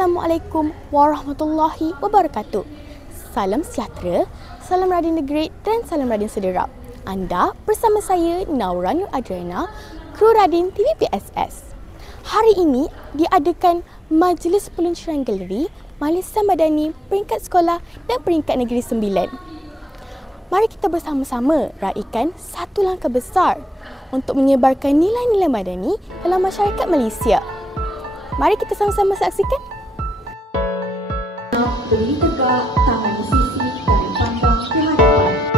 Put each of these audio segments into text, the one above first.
Assalamualaikum warahmatullahi wabarakatuh. Salam sejahtera, salam Radin Negeri dan salam Radin Sederap. Anda bersama saya Naura Nur Adriana, kru Radin TVPSS. Hari ini diadakan Majlis Peluncuran Galeri Malaysia Madani peringkat sekolah dan peringkat negeri 9. Mari kita bersama-sama raikan satu langkah besar untuk menyebarkan nilai-nilai madani dalam masyarakat Malaysia. Mari kita sama-sama saksikan. Berdiri tegak, tangan di sisi dan pandang ke hadapan.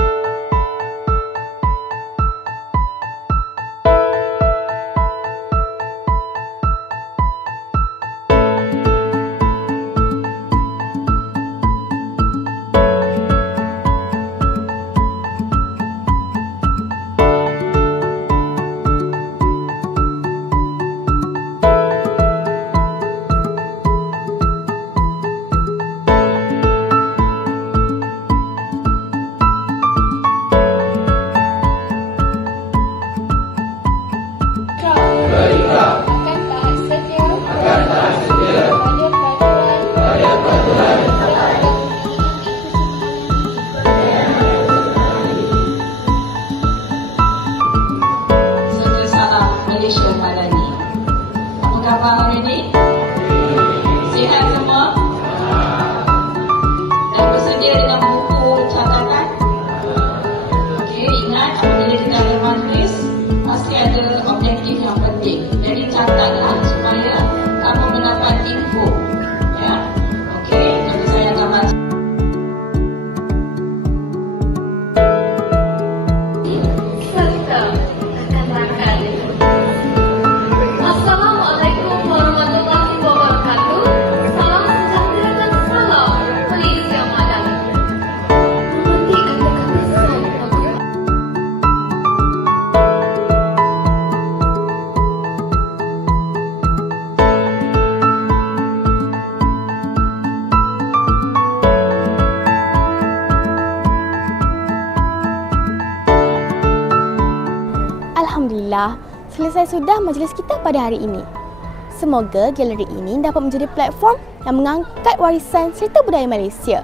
Alhamdulillah, selesai sudah majlis kita pada hari ini. Semoga galeri ini dapat menjadi platform yang mengangkat warisan serta budaya Malaysia.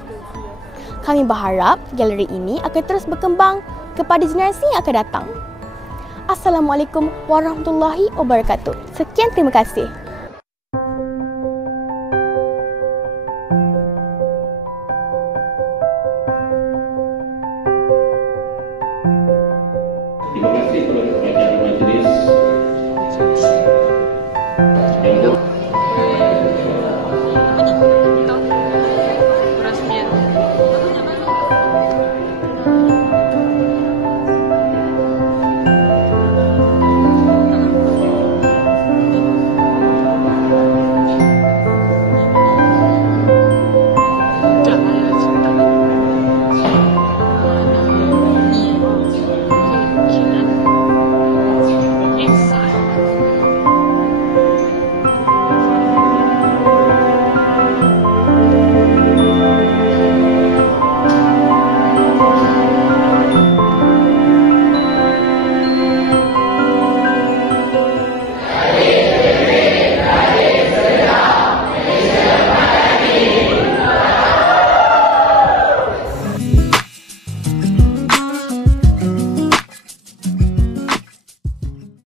Kami berharap galeri ini akan terus berkembang kepada generasi yang akan datang. Assalamualaikum warahmatullahi wabarakatuh. Sekian, terima kasih.